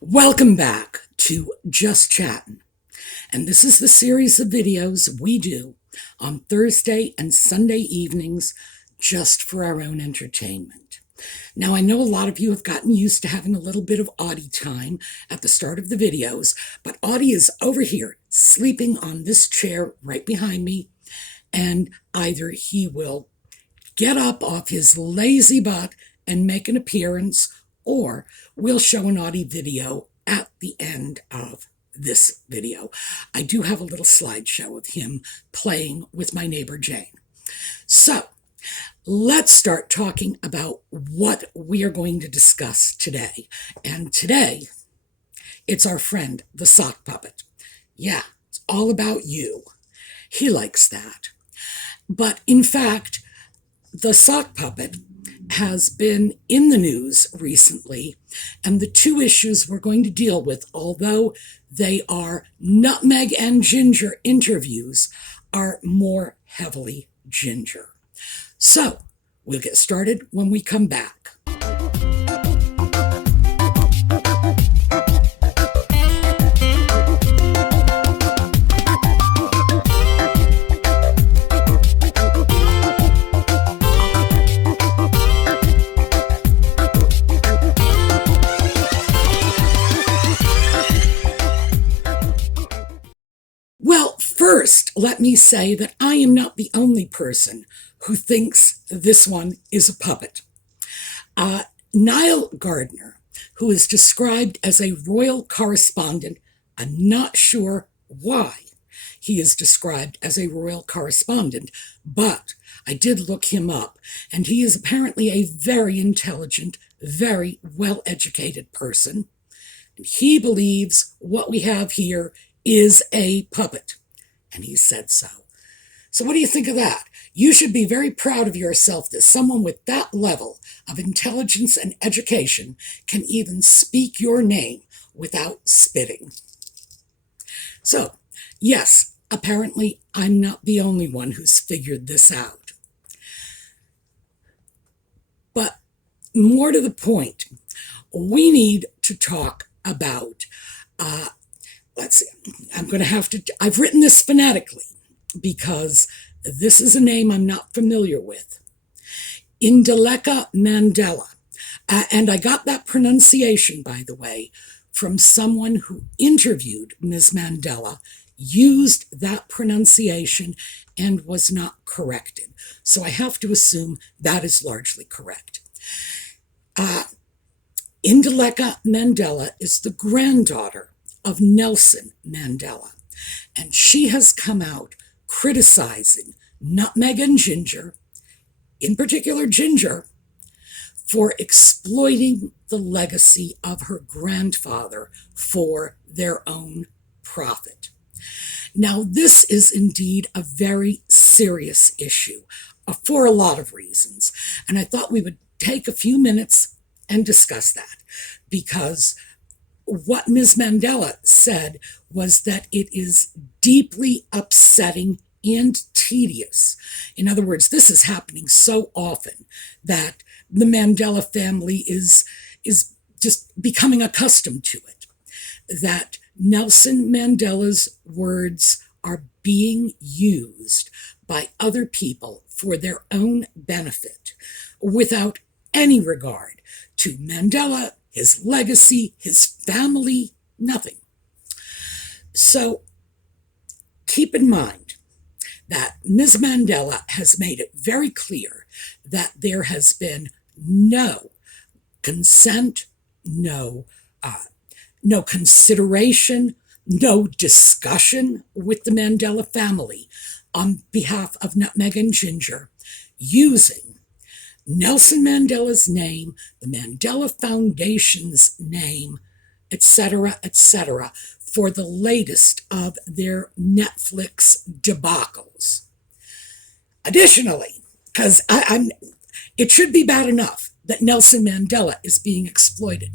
Welcome back to Just Chattin'. And this is the series of videos we do on Thursday and Sunday evenings just for our own entertainment. Now, I know a lot of you have gotten used to having a little bit of Audie time at the start of the videos, but Audie is over here sleeping on this chair right behind me, and either he will get up off his lazy butt and make an appearance, or we'll show an Audie video at the end of this video. I do have a little slideshow of him playing with my neighbor Jane. So let's start talking about what we are going to discuss today. And today, it's our friend, the sock puppet. Yeah, it's all about you. He likes that. But in fact, the sock puppet has been in the news recently, and the two issues we're going to deal with, although they are nutmeg and ginger interviews, are more heavily ginger. So we'll get started when we come back. First, let me say that I am not the only person who thinks this one is a puppet. Niall Gardner, who is described as a royal correspondent, I'm not sure why he is described as a royal correspondent, but I did look him up, and he is apparently a very intelligent, very well-educated person. And he believes what we have here is a puppet. And he said so. So what do you think of that? You should be very proud of yourself that someone with that level of intelligence and education can even speak your name without spitting. So, yes, apparently I'm not the only one who's figured this out. But more to the point, we need to talk about let's see, I've written this phonetically because this is a name I'm not familiar with. Mandela. And I got that pronunciation, by the way, from someone who interviewed Ms. Mandela, used that pronunciation, and was not corrected. So I have to assume that is largely correct. Indaleka Mandela is the granddaughter of Nelson Mandela, and she has come out criticizing nutmeg and ginger, in particular ginger, for exploiting the legacy of her grandfather for their own profit. Now, this is indeed a very serious issue for a lot of reasons, and I thought we would take a few minutes and discuss that, because what Ms. Mandela said was that it is deeply upsetting and tedious. In other words, this is happening so often that the Mandela family is just becoming accustomed to it, that Nelson Mandela's words are being used by other people for their own benefit without any regard to Mandela, his legacy, his family, nothing. So keep in mind that Ms. Mandela has made it very clear that there has been no consent, no consideration, no discussion with the Mandela family on behalf of Nutmeg and Ginger using Nelson Mandela's name, the Mandela Foundation's name, etc., for the latest of their Netflix debacles. Additionally, because it should be bad enough that Nelson Mandela is being exploited,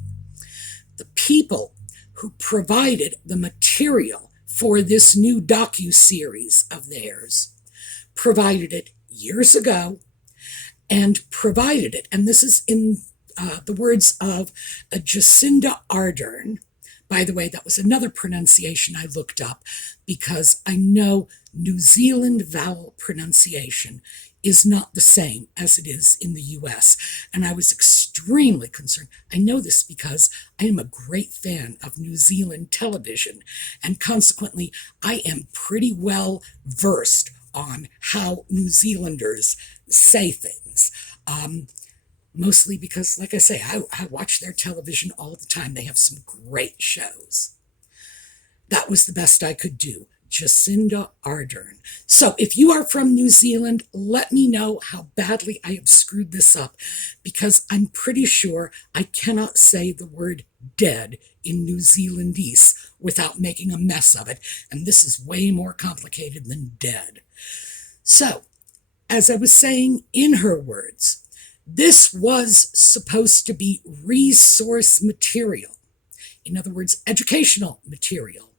the people who provided the material for this new docu-series of theirs provided it years ago, and provided it, and this is in the words of Jacinda Ardern. By the way, that was another pronunciation I looked up because I know New Zealand vowel pronunciation is not the same as it is in the US. And I was extremely concerned. I know this because I am a great fan of New Zealand television, and consequently, I am pretty well versed on how New Zealanders say things. Mostly because, like I say, I watch their television all the time. They have some great shows. That was the best I could do. Jacinda Ardern. So if you are from New Zealand, let me know how badly I have screwed this up, because I'm pretty sure I cannot say the word dead in New Zealandese without making a mess of it. And this is way more complicated than dead. So, as I was saying in her words, this was supposed to be resource material, in other words, educational material,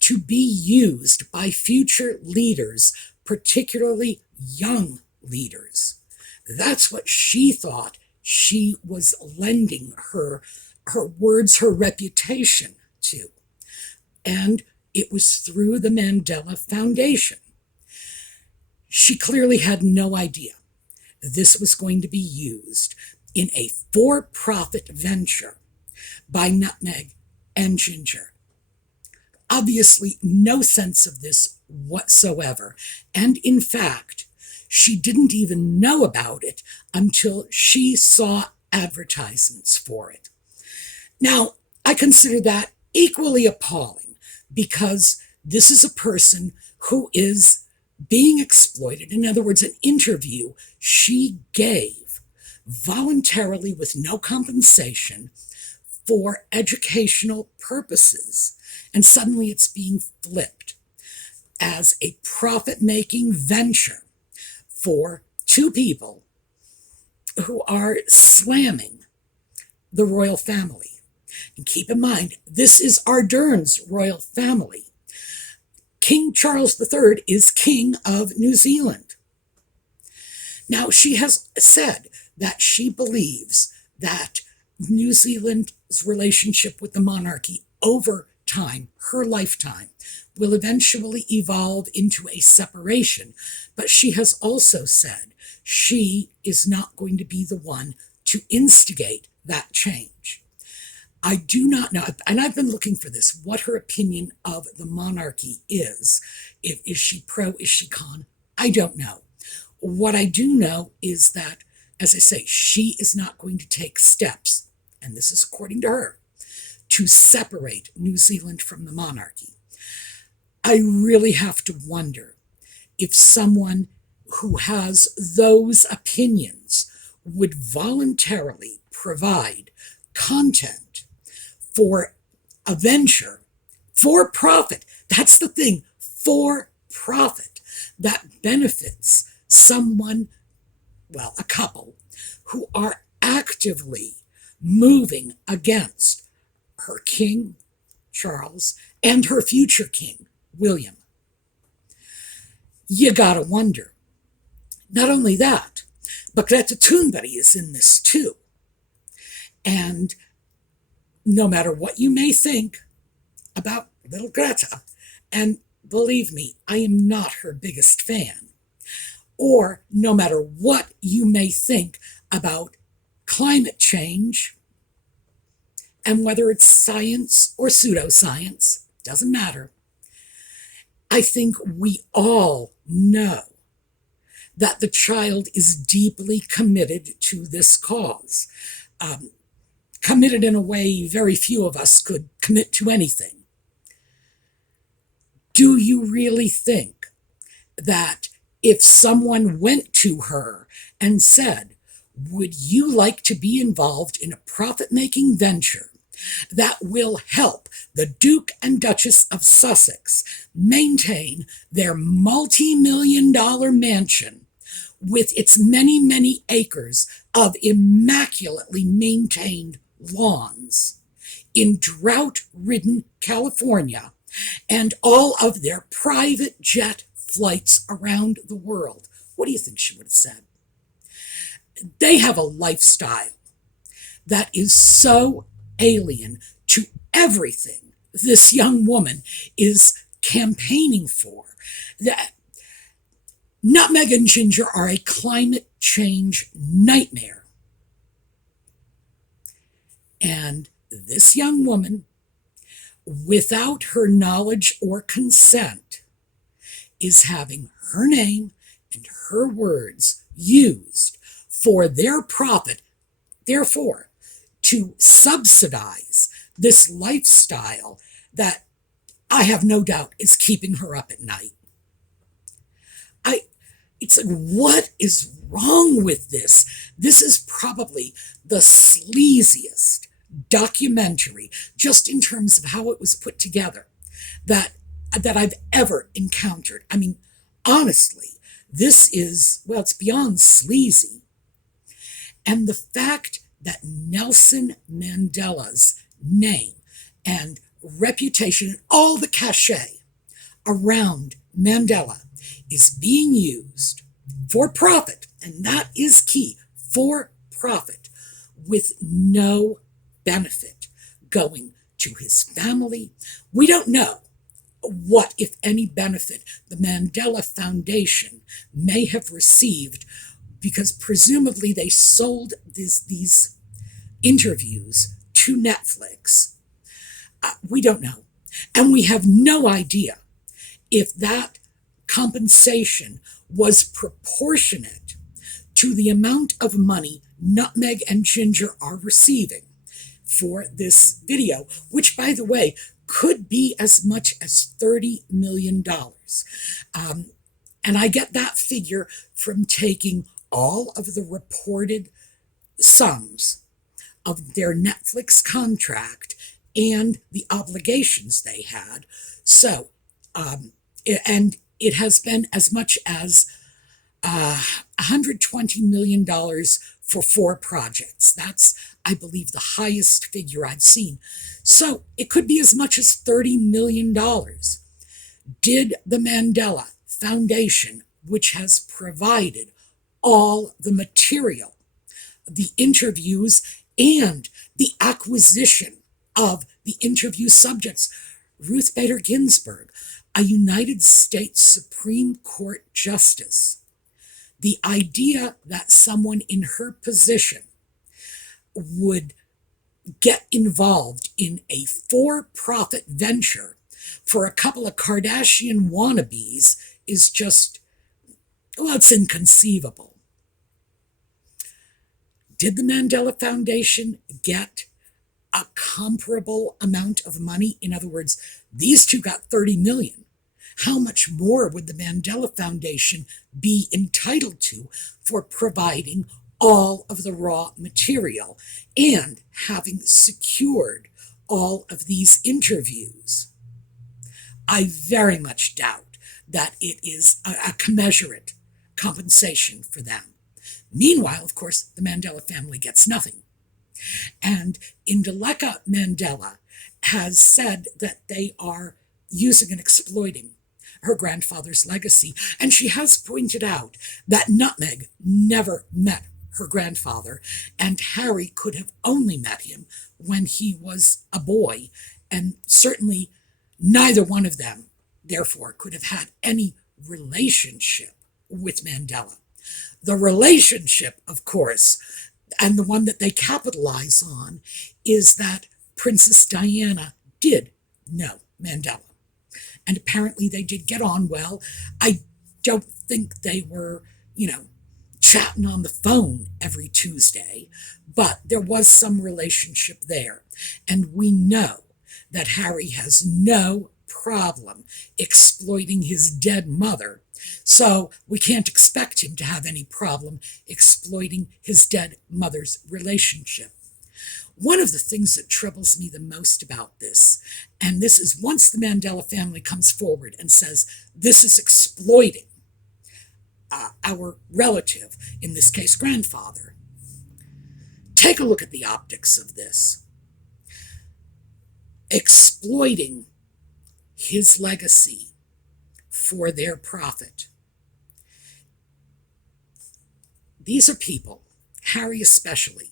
to be used by future leaders, particularly young leaders. That's what she thought she was lending her words, her reputation to. And it was through the Mandela Foundation. She clearly had no idea this was going to be used in a for-profit venture by Nutmeg and Ginger. Obviously, no sense of this whatsoever. And in fact, she didn't even know about it until she saw advertisements for it. Now, I consider that equally appalling, because this is a person who is being exploited. In other words, an interview she gave voluntarily with no compensation for educational purposes. And suddenly it's being flipped as a profit-making venture for two people who are slamming the royal family. And keep in mind, this is Ardern's royal family. King Charles III is King of New Zealand. Now, she has said that she believes that New Zealand's relationship with the monarchy over time, her lifetime, will eventually evolve into a separation. But she has also said she is not going to be the one to instigate that change. I do not know, and I've been looking for this, what her opinion of the monarchy is. Is she pro, is she con? I don't know. What I do know is that, as I say, she is not going to take steps, and this is according to her, to separate New Zealand from the monarchy. I really have to wonder if someone who has those opinions would voluntarily provide content for a venture for profit. That's the thing, for profit, that benefits someone, well, a couple, who are actively moving against her King, Charles, and her future king, William. You gotta wonder. Not only that, but Greta Thunberg is in this too. And no matter what you may think about little Greta, and believe me, I am not her biggest fan, or no matter what you may think about climate change, and whether it's science or pseudoscience, doesn't matter, I think we all know that the child is deeply committed to this cause. Committed in a way very few of us could commit to anything. Do you really think that if someone went to her and said, would you like to be involved in a profit-making venture that will help the Duke and Duchess of Sussex maintain their multi-million-dollar mansion with its many, many acres of immaculately maintained lawns in drought-ridden California and all of their private jet flights around the world? What do you think she would have said? They have a lifestyle that is so alien to everything this young woman is campaigning for. That nutmeg and ginger are a climate change nightmare. And this young woman, without her knowledge or consent, is having her name and her words used for their profit, therefore, to subsidize this lifestyle that I have no doubt is keeping her up at night. It's like, what is wrong with this? This is probably the sleaziest documentary, just in terms of how it was put together, that I've ever encountered. I mean, honestly, this is, well, it's beyond sleazy. And the fact that Nelson Mandela's name and reputation and all the cachet around Mandela is being used for profit, and that is key, for profit, with no benefit going to his family. We don't know what, if any, benefit the Mandela Foundation may have received, because presumably they sold these interviews to Netflix. We don't know. And we have no idea if that compensation was proportionate to the amount of money Nutmeg and Ginger are receiving for this video, which, by the way, could be as much as $30 million. And I get that figure from taking all of the reported sums of their Netflix contract and the obligations they had. So, and it has been as much as $120 million for 4 projects. That's, I believe, the highest figure I've seen. So it could be as much as $30 million. Did the Mandela Foundation, which has provided all the material, the interviews, and the acquisition of the interview subjects, Ruth Bader Ginsburg, a United States Supreme Court justice, the idea that someone in her position would get involved in a for-profit venture for a couple of Kardashian wannabes is just, well, it's inconceivable. Did the Mandela Foundation get a comparable amount of money? In other words, these two got 30 million. How much more would the Mandela Foundation be entitled to for providing all of the raw material and having secured all of these interviews? I very much doubt that it is a commensurate compensation for them. Meanwhile, of course, the Mandela family gets nothing. And Indaleka Mandela has said that they are using and exploiting her grandfather's legacy. And she has pointed out that Nutmeg never met her grandfather, and Harry could have only met him when he was a boy, and certainly neither one of them, therefore, could have had any relationship with Mandela. The relationship, of course, and the one that they capitalize on, is that Princess Diana did know Mandela. And apparently they did get on well. I don't think they were, chatting on the phone every Tuesday, but there was some relationship there. And we know that Harry has no problem exploiting his dead mother, so we can't expect him to have any problem exploiting his dead mother's relationship. One of the things that troubles me the most about this, and this is once the Mandela family comes forward and says, this is exploiting our relative, in this case, grandfather. Take a look at the optics of this. Exploiting his legacy for their profit. These are people, Harry especially,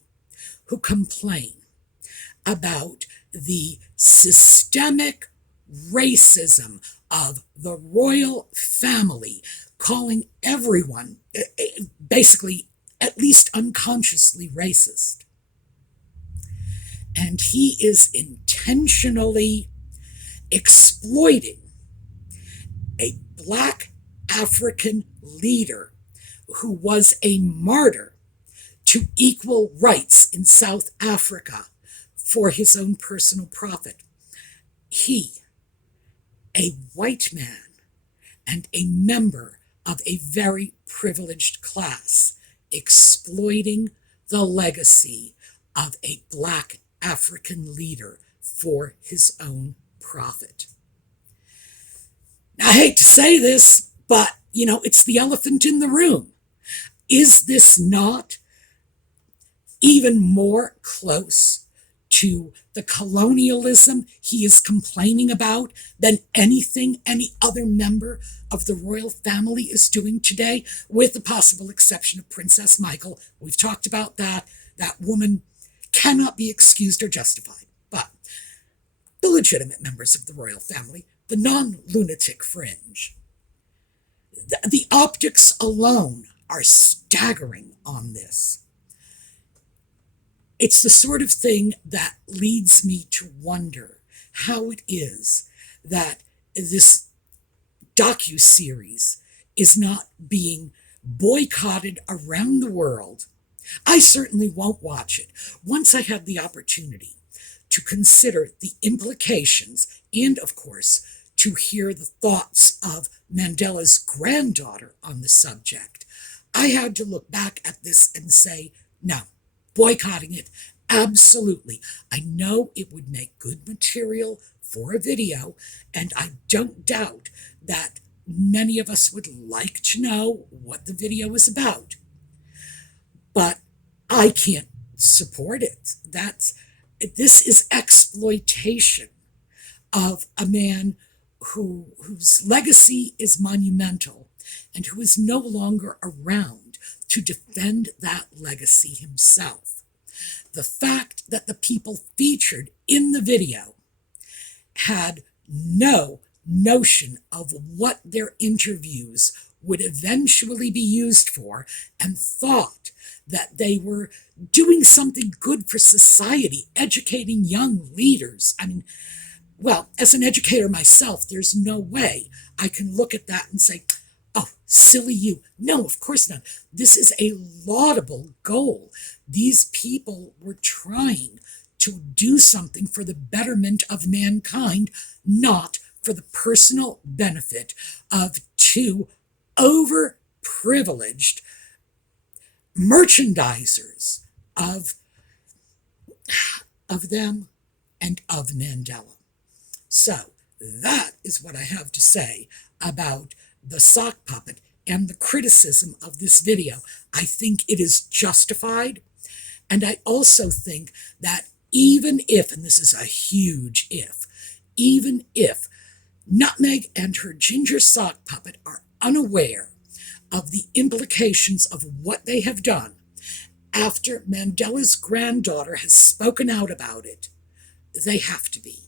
who complain about the systemic racism of the royal family, calling everyone basically at least unconsciously racist. And he is intentionally exploiting a black African leader who was a martyr to equal rights in South Africa for his own personal profit. He, a white man and a member of a very privileged class, exploiting the legacy of a black African leader for his own profit. Now, I hate to say this, but, it's the elephant in the room. Is this not even more close to the colonialism he is complaining about than anything any other member of the royal family is doing today, with the possible exception of Princess Michael? We've talked about that. That woman cannot be excused or justified. But the legitimate members of the royal family, the non-lunatic fringe, the optics alone are staggering on this. It's the sort of thing that leads me to wonder how it is that this docuseries is not being boycotted around the world. I certainly won't watch it. Once I had the opportunity to consider the implications and, of course, to hear the thoughts of Mandela's granddaughter on the subject, I had to look back at this and say, no, boycotting it, absolutely. I know it would make good material for a video, and I don't doubt that many of us would like to know what the video is about. But I can't support it. This is exploitation of a man whose legacy is monumental and who is no longer around to defend that legacy himself. The fact that the people featured in the video had no notion of what their interviews would eventually be used for and thought that they were doing something good for society, educating young leaders. Well, as an educator myself, there's no way I can look at that and say, oh, silly you. No, of course not. This is a laudable goal. These people were trying to do something for the betterment of mankind, not for the personal benefit of two overprivileged merchandisers of them and of Mandela. So that is what I have to say about the sock puppet and the criticism of this video. I think it is justified. And I also think that even if, and this is a huge if, even if Nutmeg and her ginger sock puppet are unaware of the implications of what they have done after Mandela's granddaughter has spoken out about it, they have to be.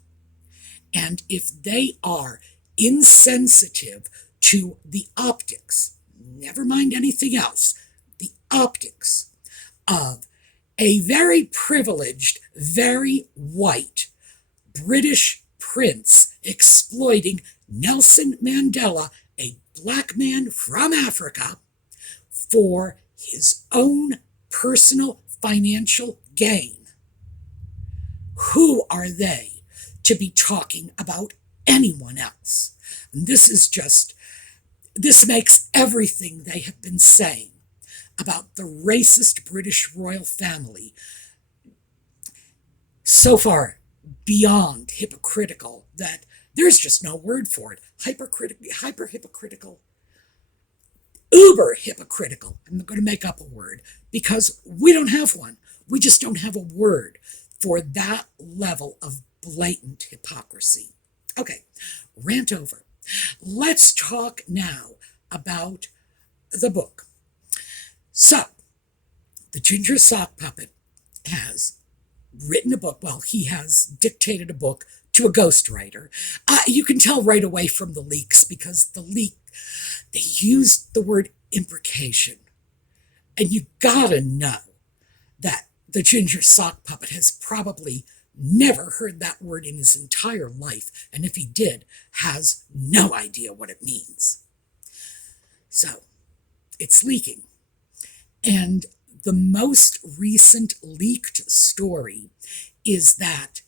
And if they are insensitive to the optics, never mind anything else, the optics of a very privileged, very white British prince exploiting Nelson Mandela, a black man from Africa, for his own personal financial gain, who are they to be talking about anyone else? And this makes everything they have been saying about the racist British royal family so far beyond hypocritical that there's just no word for it. Hyper hypocritical, uber hypocritical. I'm going to make up a word because we don't have one. We just don't have a word for that level of blatant hypocrisy. Okay, rant over. Let's talk now about the book. So, The Ginger Sock Puppet has written a book. Well, he has dictated a book to a ghostwriter. You can tell right away from the leaks because they used the word imprecation. And you gotta know that the ginger sock puppet has probably never heard that word in his entire life. And if he did, has no idea what it means. So it's leaking. And the most recent leaked story is that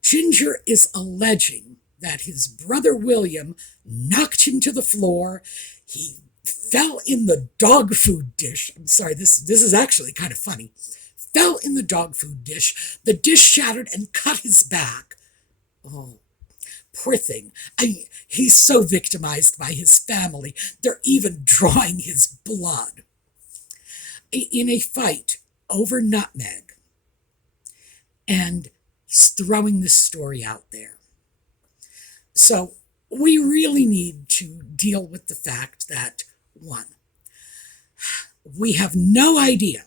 Ginger is alleging that his brother William knocked him to the floor. He fell in the dog food dish. I'm sorry, this is actually kind of funny. Fell in the dog food dish. The dish shattered and cut his back. Oh, poor thing. He's so victimized by his family. They're even drawing his blood. In a fight over nutmeg, and he's throwing this story out there. So we really need to deal with the fact that, one, we have no idea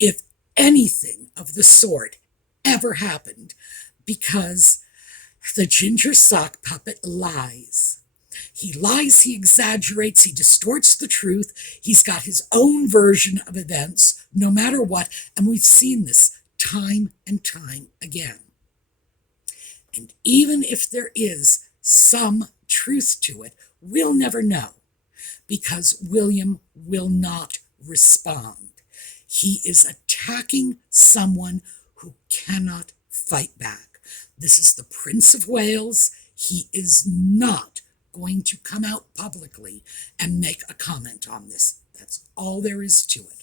if anything of the sort ever happened because the ginger sock puppet lies. He lies, he exaggerates, he distorts the truth. He's got his own version of events, no matter what. And we've seen this time and time again. And even if there is some truth to it, we'll never know because William will not respond. He is attacking someone who cannot fight back. This is the Prince of Wales. He is not going to come out publicly and make a comment on this. That's all there is to it.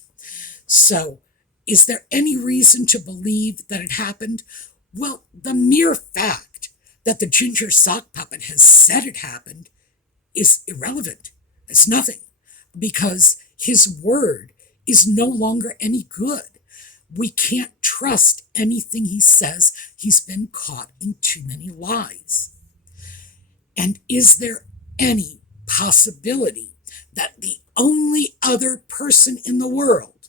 So, is there any reason to believe that it happened? Well, the mere fact that the ginger sock puppet has said it happened is irrelevant. It's nothing because his word is no longer any good. We can't trust anything he says. He's been caught in too many lies. And is there any possibility that the only other person in the world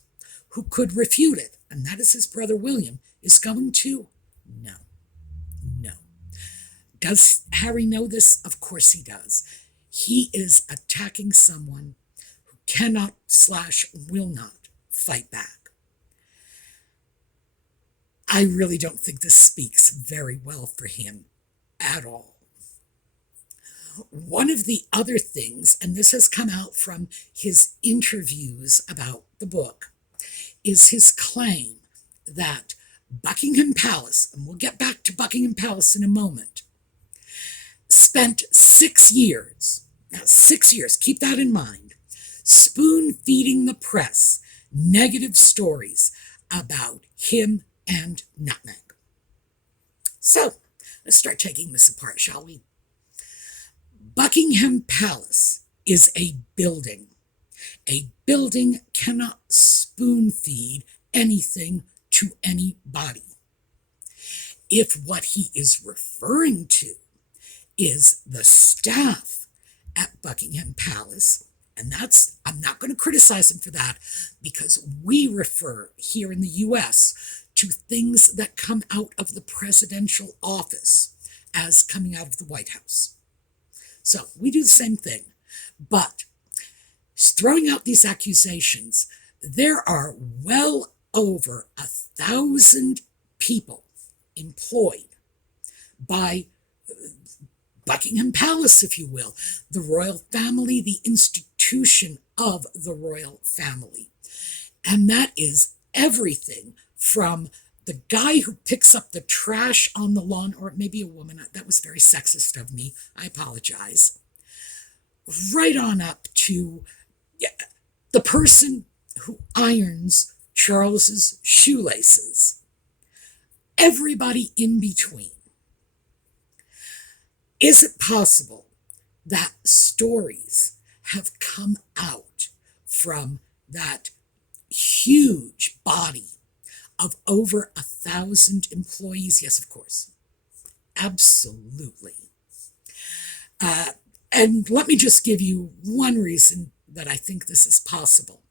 who could refute it, and that is his brother William, is going to? No. No. Does Harry know this? Of course he does. He is attacking someone who cannot / will not fight back. I really don't think this speaks very well for him at all. One of the other things, and this has come out from his interviews about the book, is his claim that Buckingham Palace, and we'll get back to Buckingham Palace in a moment, spent 6 years, now 6 years, keep that in mind, spoon-feeding the press negative stories about him and nutmeg. So, let's start taking this apart, shall we? Buckingham Palace is a building. A building cannot spoon-feed anything to anybody. If what he is referring to is the staff at Buckingham Palace, and I'm not going to criticize him for that because we refer here in the US to things that come out of the presidential office as coming out of the White House. So we do the same thing, but throwing out these accusations, there are well over 1,000 people employed by Buckingham Palace, if you will, the royal family, the institution of the royal family. And that is everything from the guy who picks up the trash on the lawn, or maybe a woman, that was very sexist of me, I apologize, right on up to the person who irons Charles's shoelaces. Everybody in between. Is it possible that stories have come out from that huge body of over 1,000 employees? Yes, of course. Absolutely. And let me just give you one reason that I think this is possible.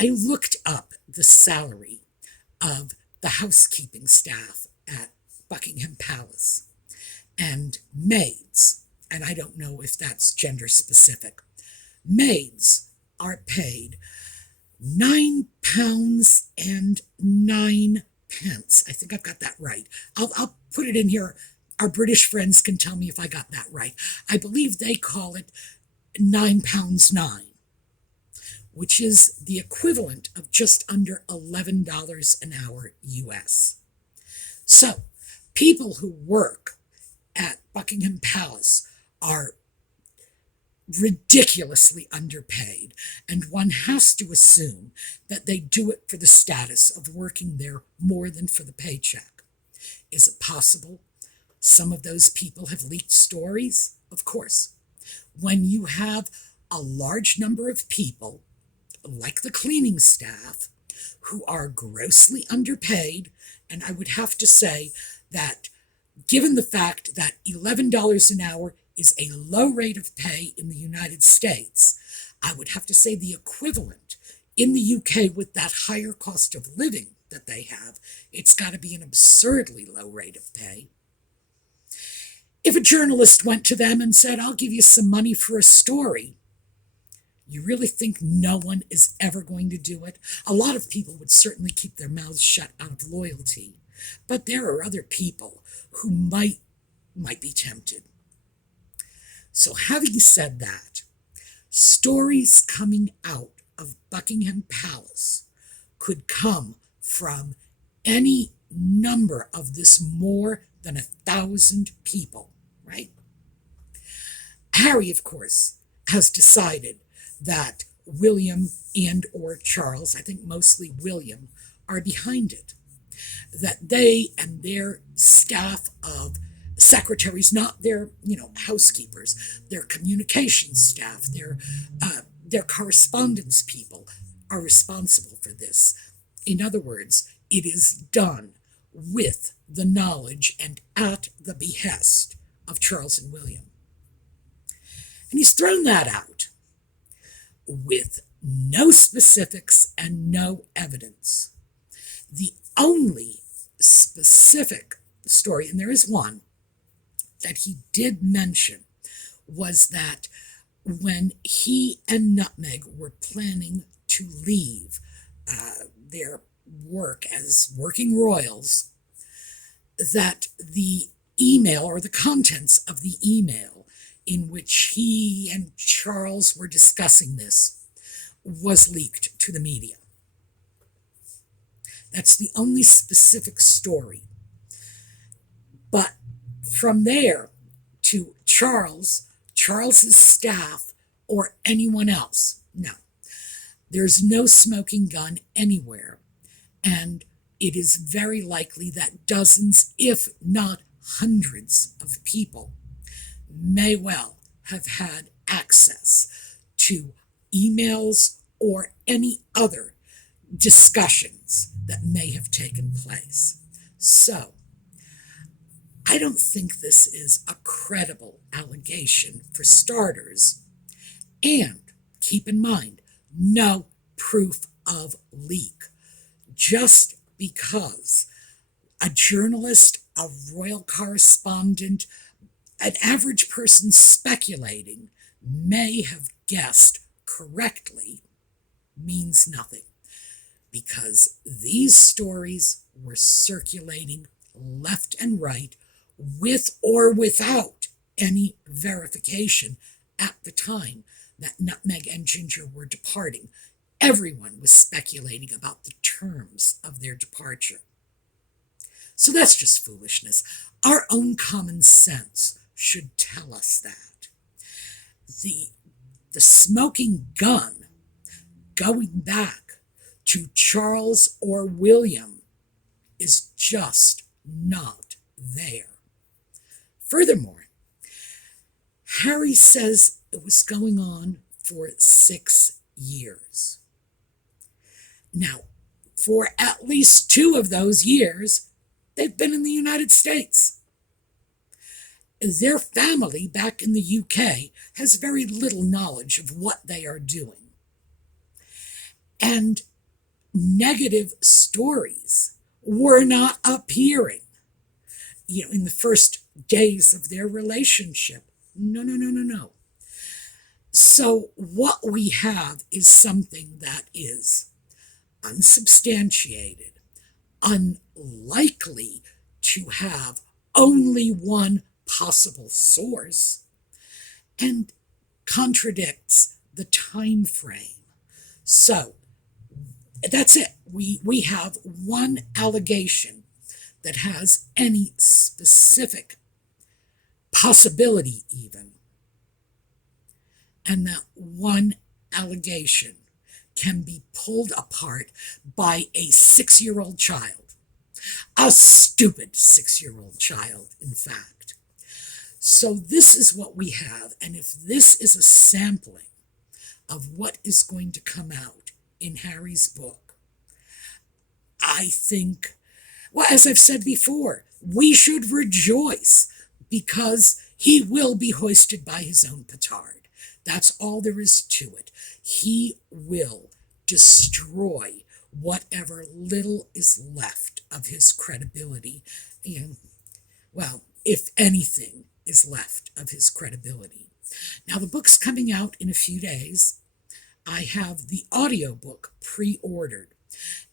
I looked up the salary of the housekeeping staff at Buckingham Palace and maids, and I don't know if that's gender specific. Maids are paid £9.09. I think I've got that right. I'll put it in here. Our British friends can tell me if I got that right. I believe they call it £9.09, which is the equivalent of just under $11 an hour US. So, people who work at Buckingham Palace are ridiculously underpaid, and one has to assume that they do it for the status of working there more than for the paycheck. Is it possible some of those people have leaked stories? Of course. When you have a large number of people, like the cleaning staff, who are grossly underpaid, and I would have to say that given the fact that $11 an hour is a low rate of pay in the United States, I would have to say the equivalent in the UK with that higher cost of living that they have, it's got to be an absurdly low rate of pay. If a journalist went to them and said, I'll give you some money for a story, you really think no one is ever going to do it? A lot of people would certainly keep their mouths shut out of loyalty, but there are other people who might be tempted. So having said that, stories coming out of Buckingham Palace could come from any number of this more than 1,000 people, right? Harry, of course, has decided that William and or Charles, I think mostly William, are behind it. That they and their staff of secretaries, not their, housekeepers, their communications staff, their correspondence people are responsible for this. In other words, it is done with the knowledge and at the behest of Charles and William. And he's thrown that out with no specifics and no evidence. The only specific story, and there is one, that he did mention was that when he and Nutmeg were planning to leave their work as working royals, that the email or the contents of the email in which he and Charles were discussing this was leaked to the media. That's the only specific story. But from there to Charles's staff, or anyone else, no. There's no smoking gun anywhere, and it is very likely that dozens, if not hundreds, of people may well have had access to emails or any other discussions that may have taken place. So, I don't think this is a credible allegation for starters, and keep in mind, no proof of leak. Just because a journalist, a royal correspondent, an average person speculating may have guessed correctly means nothing, because these stories were circulating left and right with or without any verification at the time that Nutmeg and Ginger were departing. Everyone was speculating about the terms of their departure. So that's just foolishness. Our own common sense should tell us that. The smoking gun going back to Charles or William is just not there. Furthermore, Harry says it was going on for 6 years. Now, for at least 2 of those years, they've been in the United States. Their family back in the UK has very little knowledge of what they are doing. And negative stories were not appearing, in the first days of their relationship. No, no, no, no, no. So what we have is something that is unsubstantiated, unlikely to have only one possible source, and contradicts the time frame. So that's it. We have one allegation that has any specific possibility even, and that one allegation can be pulled apart by a 6-year-old child. A stupid 6-year-old child, in fact. So this is what we have, and if this is a sampling of what is going to come out in Harry's book, I think, well, as I've said before, we should rejoice because he will be hoisted by his own petard. That's all there is to it. He will destroy whatever little is left of his credibility. And, well, if anything is left of his credibility. Now, the book's coming out in a few days. I have the audiobook pre-ordered.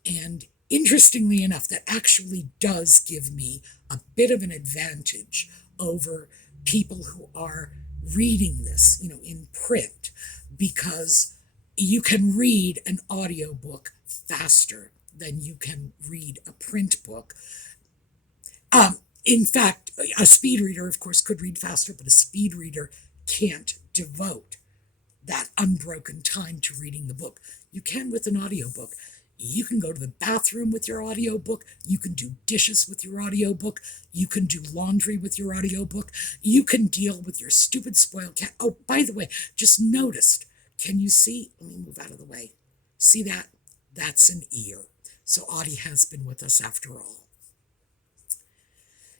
And interestingly enough, that actually does give me a bit of an advantage over people who are reading this, in print, because you can read an audiobook faster than you can read a print book. In fact, a speed reader, of course, could read faster, but a speed reader can't devote that unbroken time to reading the book. You can with an audiobook. You can go to the bathroom with your audiobook. You can do dishes with your audiobook. You can do laundry with your audiobook. You can deal with your stupid spoiled cat. Oh, by the way, just noticed, can you see? Let me move out of the way. See that? That's an ear. So Audie has been with us after all.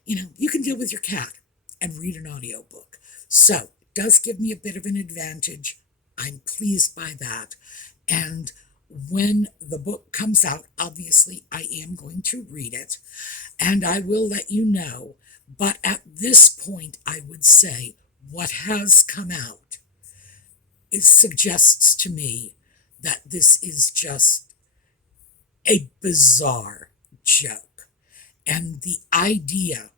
You can deal with your cat and read an audiobook. So it does give me a bit of an advantage. I'm pleased by that. And when the book comes out, obviously I am going to read it, and I will let you know. But at this point, I would say what has come out suggests to me that this is just a bizarre joke. And the idea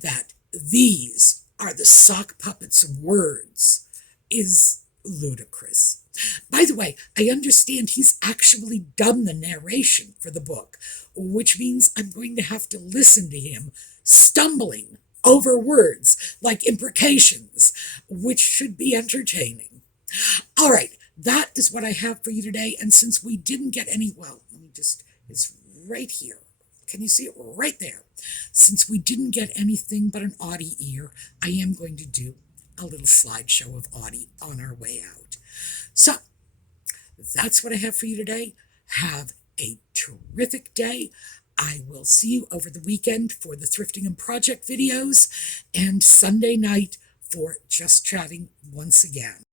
that these are the sock puppets' words is ludicrous. By the way, I understand he's actually done the narration for the book, which means I'm going to have to listen to him stumbling over words like imprecations, which should be entertaining. All right, that is what I have for you today. And since we didn't get any, well, it's right here. Can you see it right there? Since we didn't get anything but an Audie ear, I am going to do a little slideshow of Audie on our way out. So that's what I have for you today. Have a terrific day. I will see you over the weekend for the thrifting and project videos, and Sunday night for Just Chatting once again.